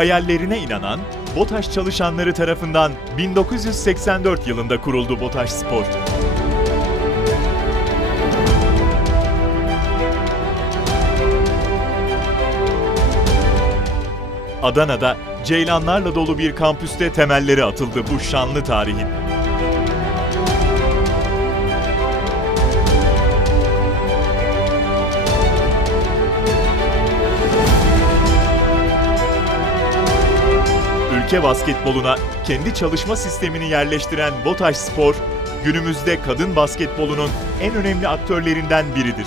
hayallerine inanan BOTAŞ çalışanları tarafından 1984 yılında kuruldu BOTAŞ Spor. Adana'da ceylanlarla dolu bir kampüste temelleri atıldı bu şanlı tarihin. Ülke basketboluna kendi çalışma sistemini yerleştiren BOTAŞ Spor, günümüzde kadın basketbolunun en önemli aktörlerinden biridir.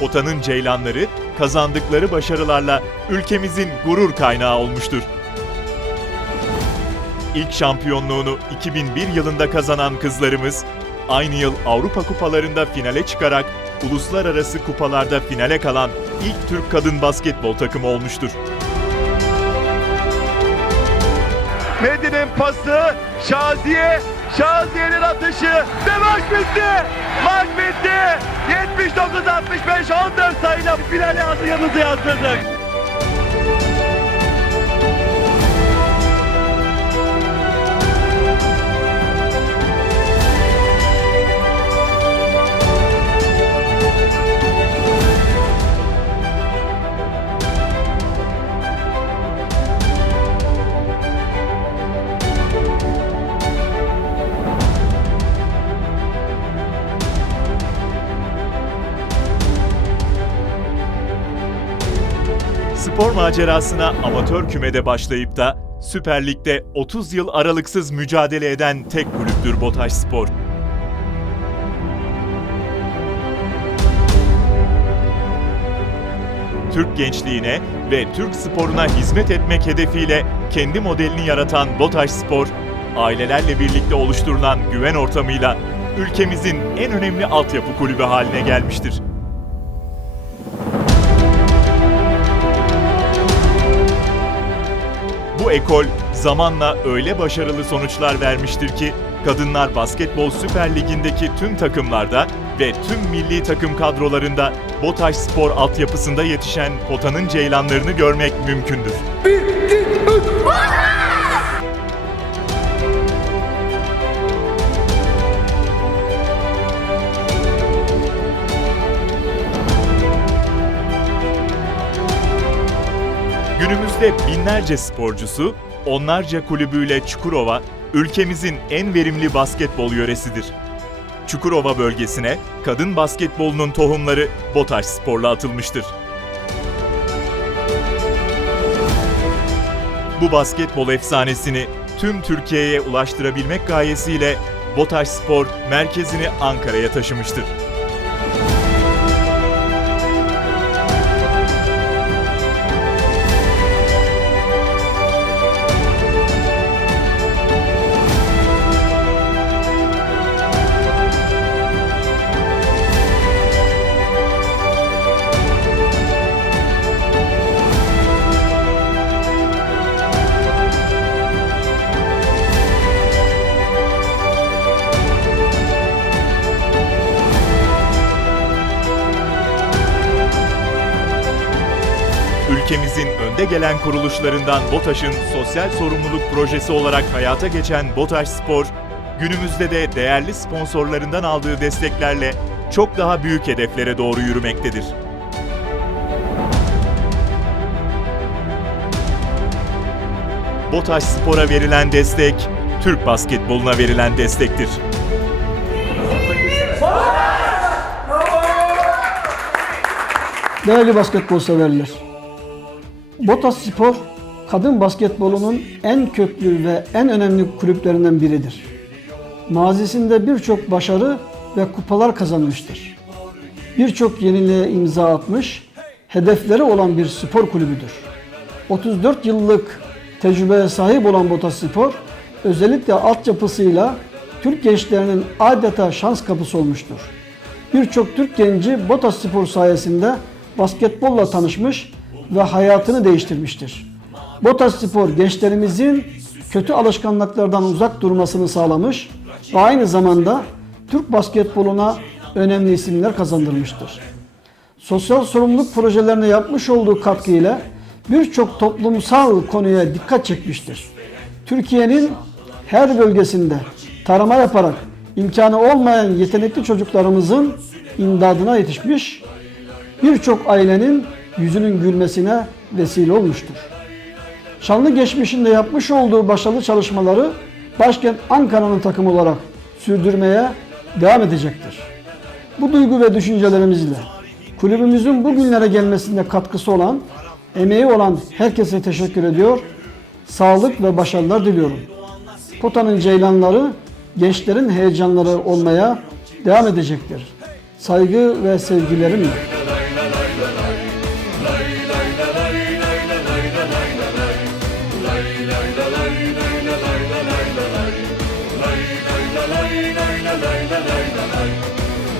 Potanın ceylanları kazandıkları başarılarla ülkemizin gurur kaynağı olmuştur. İlk şampiyonluğunu 2001 yılında kazanan kızlarımız, aynı yıl Avrupa kupalarında finale çıkarak uluslararası kupalarda finale kalan ilk Türk kadın basketbol takımı olmuştur. Medi'nin pası, Şaziye, Şaziye'nin atışı ve maç bitti. Maç bitti. 79-65 14 sayıyla finale adımızı yazdırdık. Spor macerasına amatör kümede başlayıp da Süper Lig'de 30 yıl aralıksız mücadele eden tek kulüptür BOTAŞ Spor. Türk gençliğine ve Türk sporuna hizmet etmek hedefiyle kendi modelini yaratan BOTAŞ Spor, ailelerle birlikte oluşturulan güven ortamıyla ülkemizin en önemli altyapı kulübü haline gelmiştir. Ekol zamanla öyle başarılı sonuçlar vermiştir ki Kadınlar Basketbol Süper Ligi'ndeki tüm takımlarda ve tüm milli takım kadrolarında BOTAŞ Spor altyapısında yetişen potanın ceylanlarını görmek mümkündür. Günümüzde binlerce sporcusu, onlarca kulübüyle Çukurova, ülkemizin en verimli basketbol yöresidir. Çukurova bölgesine kadın basketbolunun tohumları BOTAŞ Spor'la atılmıştır. Bu basketbol efsanesini tüm Türkiye'ye ulaştırabilmek gayesiyle BOTAŞ Spor merkezini Ankara'ya taşımıştır. Ülkemizin önde gelen kuruluşlarından BOTAŞ'ın sosyal sorumluluk projesi olarak hayata geçen BOTAŞ Spor, günümüzde de değerli sponsorlarından aldığı desteklerle çok daha büyük hedeflere doğru yürümektedir. BOTAŞ Spor'a verilen destek, Türk basketboluna verilen destektir. Değerli basketbol severler. Botas Spor, kadın basketbolunun en köklü ve en önemli kulüplerinden biridir. Mazisinde birçok başarı ve kupalar kazanmıştır. Birçok yeniliğe imza atmış, hedefleri olan bir spor kulübüdür. 34 yıllık tecrübeye sahip olan Botas Spor, özellikle altyapısıyla Türk gençlerinin adeta şans kapısı olmuştur. Birçok Türk genci Botas Spor sayesinde basketbolla tanışmış ve hayatını değiştirmiştir. Botas Spor gençlerimizin kötü alışkanlıklardan uzak durmasını sağlamış ve aynı zamanda Türk basketboluna önemli isimler kazandırmıştır. Sosyal sorumluluk projelerine yapmış olduğu katkı ile birçok toplumsal konuya dikkat çekmiştir. Türkiye'nin her bölgesinde tarama yaparak imkanı olmayan yetenekli çocuklarımızın imdadına yetişmiş, birçok ailenin yüzünün gülmesine vesile olmuştur. Şanlı geçmişinde yapmış olduğu başarılı çalışmaları başkent Ankara'nın takımı olarak sürdürmeye devam edecektir. Bu duygu ve düşüncelerimizle kulübümüzün bugünlere gelmesinde katkısı olan, emeği olan herkese teşekkür ediyor. Sağlık ve başarılar diliyorum. Pota'nın ceylanları gençlerin heyecanları olmaya devam edecektir. Saygı ve sevgilerimle.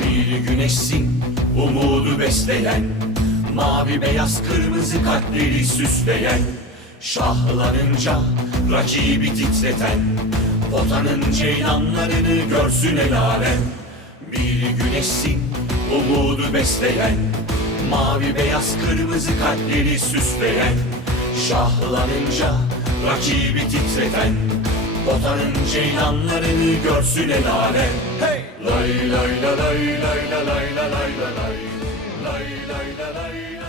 Bir güneşsin umudu besleyen Mavi beyaz kırmızı kalpleri süsleyen Şahlanınca rakibi titreten Potanın ceylanlarını görsün el alem. Bir güneşsin umudu besleyen Mavi beyaz kırmızı kalpleri süsleyen Şahlanınca rakibi titreten Potanın ceylanlarını görsün el alem. Hey! Lay lay la lay lay la lay la lay la lay. Lay lay la lay